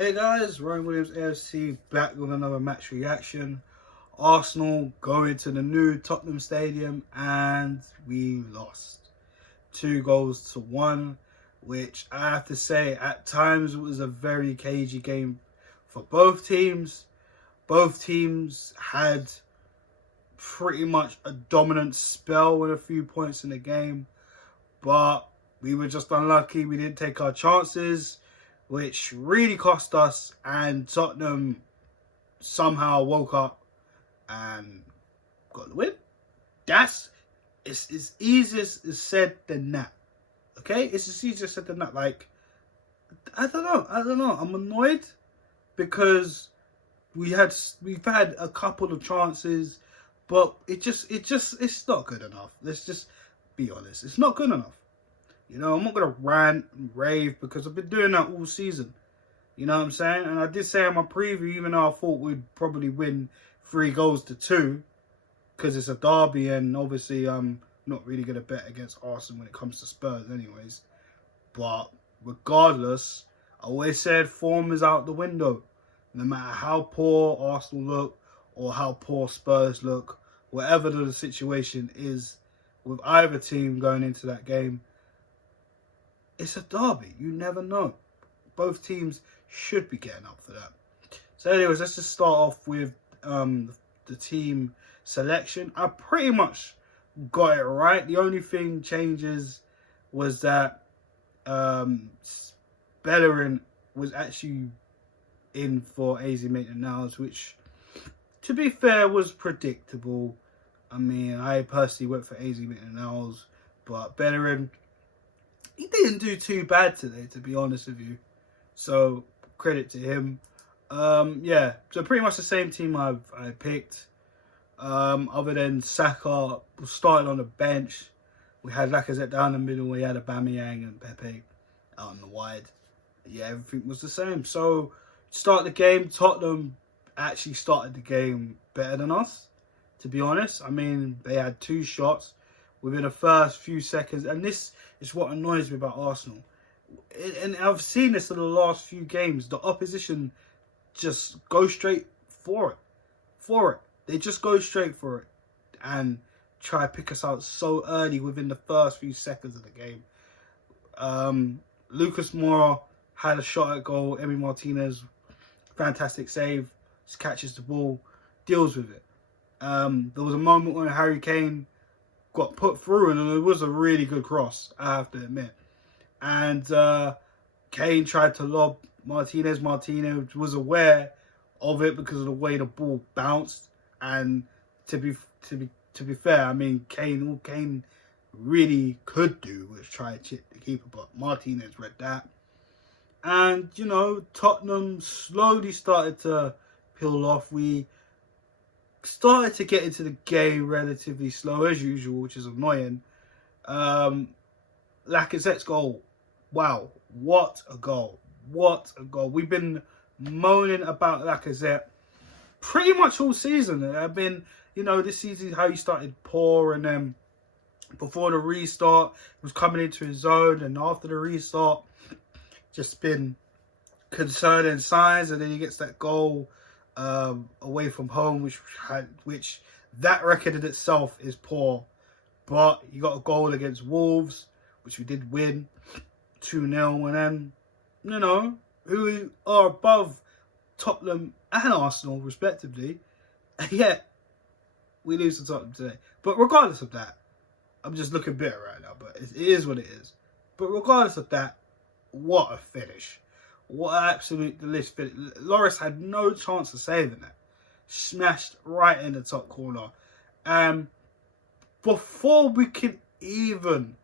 Hey guys, Ryan Williams AFC back with another match reaction. Arsenal going to the new Tottenham Stadium and we lost 2-1, which I have to say at times was a very cagey game for both teams. Both teams had pretty much a dominant spell with a few points in the game, but we were just unlucky. We didn't take our chances, which really cost us, and Tottenham somehow woke up and got the win. It's as easy as said than that. Okay? It's as easy as said than that. Like, I don't know. I'm annoyed because we've had a couple of chances, but it's not good enough. Let's just be honest. It's not good enough. You know, I'm not going to rant and rave because I've been doing that all season. You know what I'm saying? And I did say in my preview, even though I thought we'd probably win 3-2, because it's a derby and obviously I'm not really going to bet against Arsenal when it comes to Spurs anyways. But regardless, I always said form is out the window. No matter how poor Arsenal look or how poor Spurs look, whatever the situation is with either team going into that game, it's a derby. You never know. Both teams should be getting up for that. So anyways, let's just start off with the team selection. I pretty much got it right. The only thing changes was that Bellerin was actually in for AZ Maitland-Niles, which, to be fair, was predictable. I mean, I personally went for AZ Maitland-Niles, but Bellerin, he didn't do too bad today, to be honest with you. So, credit to him. Yeah, so pretty much the same team I picked. Other than Saka started on the bench. We had Lacazette down the middle. We had Aubameyang and Pepe out on the wide. Yeah, everything was the same. So, start the game. Tottenham actually started the game better than us, to be honest. I mean, they had 2 shots within the first few seconds. And this is what annoys me about Arsenal. And I've seen this in the last few games. The opposition just go straight for it. They just go straight for it and try to pick us out so early within the first few seconds of the game. Lucas Moura had a shot at goal. Emi Martinez, fantastic save. Just catches the ball, deals with it. There was a moment when Harry Kane got put through, and it was a really good cross, I have to admit. And Kane tried to lob Martinez. Martinez was aware of it because of the way the ball bounced. And to be fair, I mean, all Kane really could do was try to chip the keeper, but Martinez read that. And, you know, Tottenham slowly started to peel off. We started to get into the game relatively slow as usual, which is annoying. Lacazette's goal. Wow, what a goal. What a goal. We've been moaning about Lacazette pretty much all season. I've been, you know, this season how he started poor, and then before the restart, he was coming into his zone, and after the restart, just been concerning signs, and then he gets that goal away from home, which that record in itself is poor. But he got a goal against Wolves, which we did win 2-0, and then, you know, who are above Tottenham and Arsenal respectively, and yet we lose to Tottenham today. But regardless of that, I'm just looking bitter right now, but it is what it is. But regardless of that, what a finish. What an absolute delicious finish. Lloris had no chance of saving that. Smashed right in the top corner. And before we can even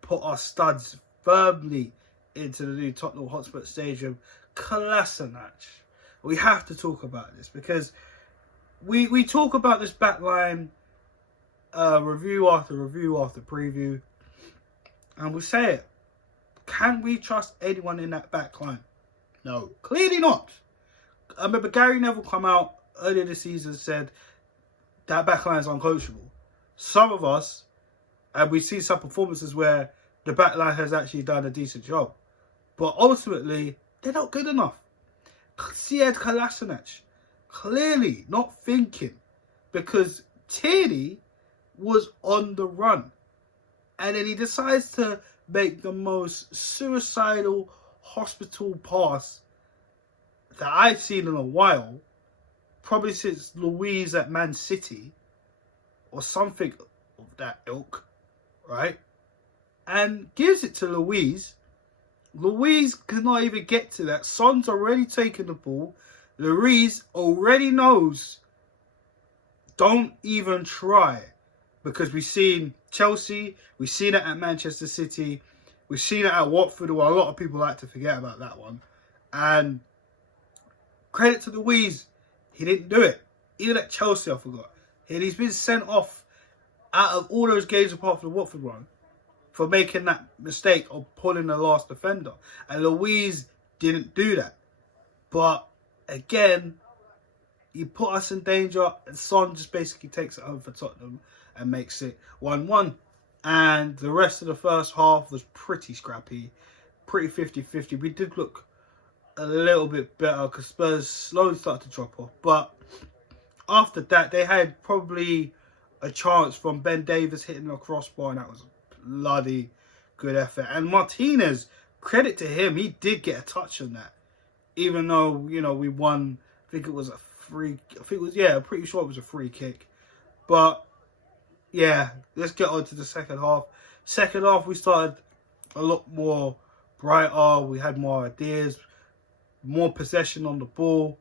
put our studs firmly into the new Tottenham Hotspur Stadium, Kolasinac. We have to talk about this because we talk about this backline review after preview, and we say it. Can we trust anyone in that backline? No, clearly not. I remember Gary Neville come out earlier this season and said that backline is uncoachable. Some of us, and we see some performances where the backline has actually done a decent job, but ultimately they're not good enough. Sead Kolasinac, clearly not thinking, because Tierney was on the run. And then he decides to make the most suicidal hospital pass that I've seen in a while, probably since Luiz at Man City, or something of that ilk, right? And gives it to Luiz. Luiz cannot even get to that. Son's already taken the ball. Luiz already knows, don't even try. Because we've seen Chelsea, we've seen it at Manchester City, we've seen it at Watford, well, a lot of people like to forget about that one. And credit to Luiz, he didn't do it. Even at Chelsea, I forgot. And he's been sent off out of all those games apart from the Watford one for making that mistake of pulling the last defender. And Luiz didn't do that. But again, he put us in danger, and Son just basically takes it home for Tottenham and makes it 1-1. And the rest of the first half was pretty scrappy, pretty 50-50. We did look a little bit better because Spurs slowly started to drop off. But after that, they had probably a chance from Ben Davies hitting the crossbar, and that was a bloody good effort. And Martinez, credit to him, he did get a touch on that. Even though, you know, we won, I think it was a free, I'm pretty sure it was a free kick. But yeah, let's get on to the second half. Second half, we started a lot more brighter. We had more ideas, more possession on the ball.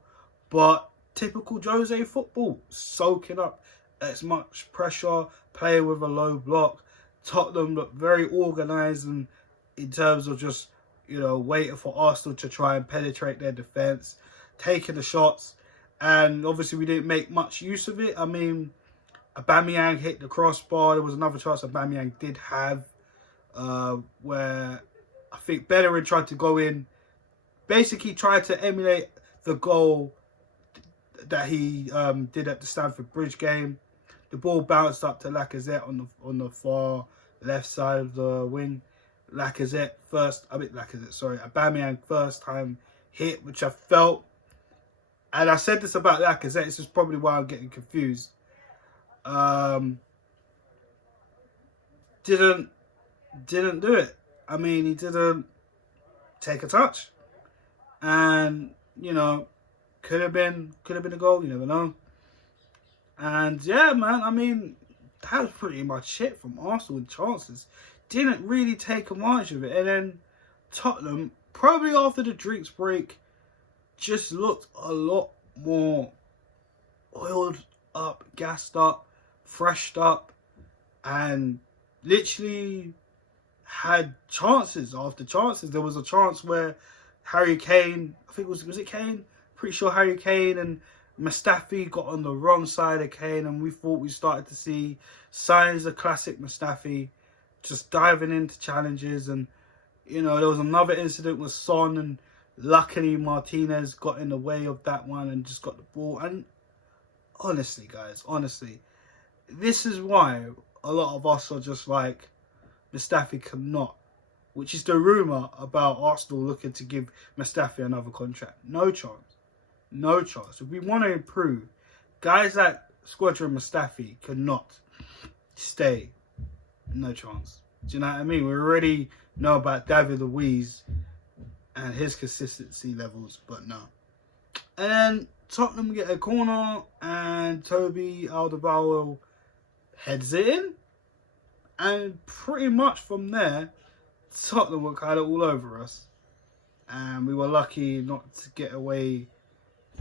But typical Jose football, soaking up as much pressure, playing with a low block. Tottenham looked very organised in terms of just, you know, waiting for Arsenal to try and penetrate their defence, taking the shots. And obviously we didn't make much use of it. I mean, Aubameyang hit the crossbar. There was another chance Aubameyang did have, where I think Bellerin tried to go in, basically tried to emulate the goal that he did at the Stamford Bridge game. The ball bounced up to Lacazette on the far left side of the wing. Aubameyang first time hit, which I felt, and I said this about Lacazette, this is probably why I'm getting confused. Didn't do it. I mean, he didn't take a touch, and you know, could have been a goal. You never know. And yeah, man, I mean, that was pretty much it from Arsenal with chances. Didn't really take advantage of it, and then Tottenham, probably after the drinks break, just looked a lot more oiled up, gassed up, freshed up, and literally had chances after chances. There was a chance where Harry Kane, I think was it Kane? Pretty sure Harry Kane and Mustafi got on the wrong side of Kane, and we thought we started to see signs of classic Mustafi, just diving into challenges. And you know, there was another incident with Son, and luckily Martinez got in the way of that one and just got the ball. And honestly, guys, this is why a lot of us are just like, Mustafi cannot, which is the rumour about Arsenal looking to give Mustafi another contract. No chance. No chance. If we want to improve, guys like Squadron Mustafi cannot stay. No chance. Do you know what I mean? We already know about David Luiz and his consistency levels, but no. And then Tottenham get a corner, and Toby Alderweireld heads it in. And pretty much from there, Tottenham were kind of all over us. And we were lucky not to get away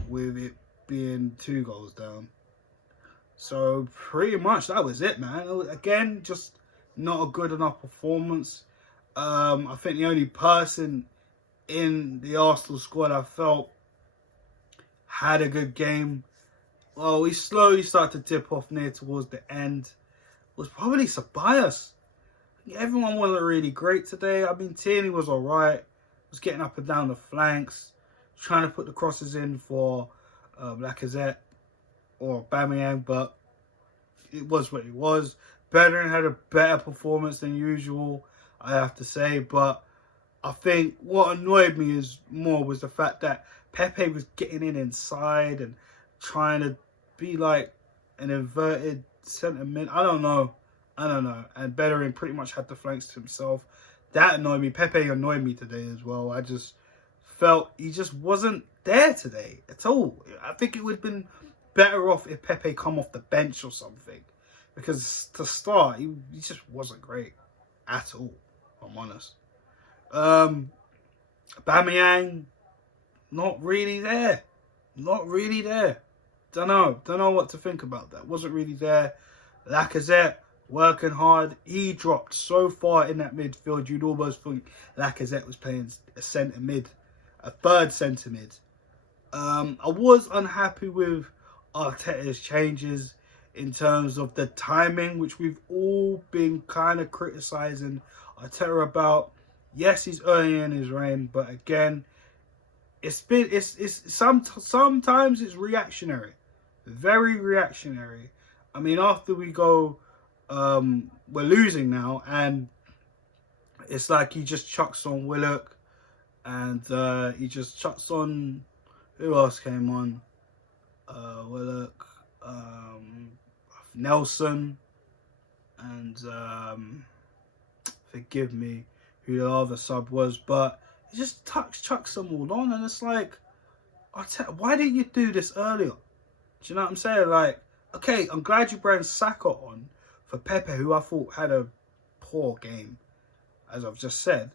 with it being 2 goals down. So pretty much that was it, man. Again, just not a good enough performance. I think the only person in the Arsenal squad I felt had a good game, well, we slowly started to tip off near towards the end, was probably Ceballos. Everyone wasn't really great today. I mean, Tierney was alright, was getting up and down the flanks, trying to put the crosses in for Lacazette or Aubameyang, but it was what it was. Bellerin had a better performance than usual, I have to say, but I think what annoyed me was the fact that Pepe was getting in inside and trying to be like an inverted centre mid. I don't know. And Bellerin pretty much had the flanks to himself. That annoyed me. Pepe annoyed me today as well. I just felt he just wasn't there today at all. I think it would have been better off if Pepe come off the bench or something. Because to start, he just wasn't great at all, if I'm honest. Aubameyang, not really there. Don't know what to think about that. Wasn't really there. Lacazette, working hard. He dropped so far in that midfield, you'd almost think Lacazette was playing a centre mid, a third centre mid. I was unhappy with Arteta's changes in terms of the timing, which we've all been kind of criticising Arteta about. Yes, he's early in his reign, but again, sometimes it's reactionary, very reactionary. I mean, after we go, we're losing now, and it's like he just chucks on Willock, and he just chucks on, who else came on? Willock, Nelson, and forgive me who the other sub was, but he just chucks them all on, and it's like, why didn't you do this earlier? Do you know what I'm saying? Like, okay, I'm glad you brought Saka on for Pepe, who I thought had a poor game, as I've just said.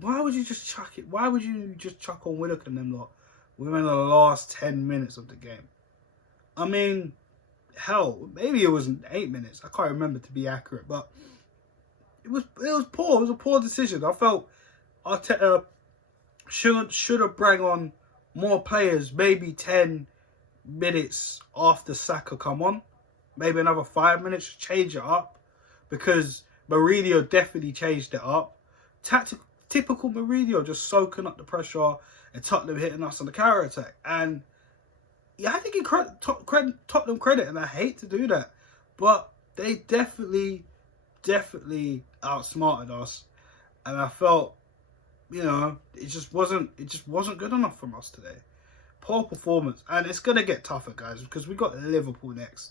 Why would you just chuck it? Why would you just chuck on Willock and them lot within the last 10 minutes of the game? I mean, hell, maybe it was 8 minutes. I can't remember to be accurate, but it was poor. It was a poor decision. I felt Arteta should have brought on more players, maybe 10 minutes after Saka come on. Maybe another 5 minutes, change it up. Because Mourinho definitely changed it up. Typical Mourinho, just soaking up the pressure and Tottenham hitting us on the counter attack. And yeah, I think he Tottenham credit, and I hate to do that, but they definitely outsmarted us, and I felt, it just wasn't good enough from us today. Poor performance, and it's gonna get tougher, guys, because we got Liverpool next,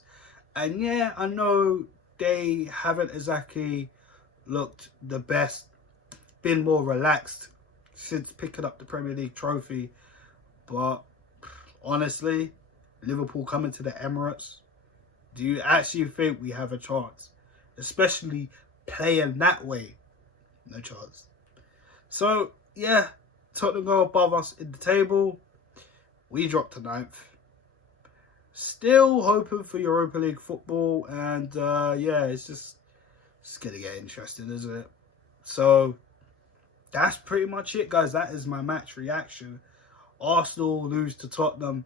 and yeah, I know they haven't exactly looked the best, been more relaxed since picking up the Premier League trophy, but honestly, Liverpool coming to the Emirates, do you actually think we have a chance? Especially playing that way, no chance. So yeah, Tottenham go above us in the table. We dropped to 9th. Still hoping for Europa League football, and yeah, it's gonna get interesting, isn't it? So that's pretty much it, guys. That is my match reaction. Arsenal lose to Tottenham.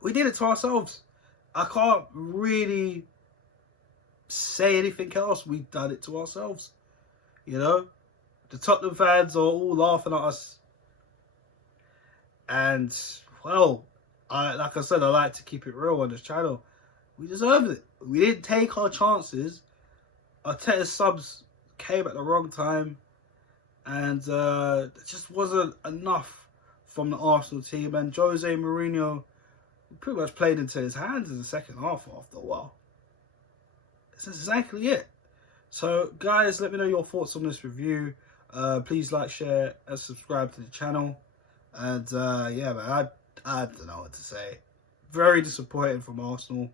We did it to ourselves. I can't really say anything else. We've done it to ourselves. The Tottenham fans are all laughing at us. And, well, like I said, I like to keep it real on this channel. We deserved it. We didn't take our chances. Arteta's subs came at the wrong time. And it just wasn't enough from the Arsenal team. And Jose Mourinho pretty much played into his hands in the second half after a while. That's exactly it. So, guys, let me know your thoughts on this review. Please like, share, and subscribe to the channel. And, yeah, man, I don't know what to say. Very disappointing from Arsenal.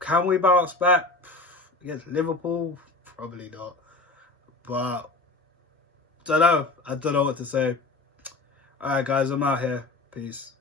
Can we bounce back against Liverpool? Probably not. But, I don't know what to say. Alright, guys, I'm out here. Peace.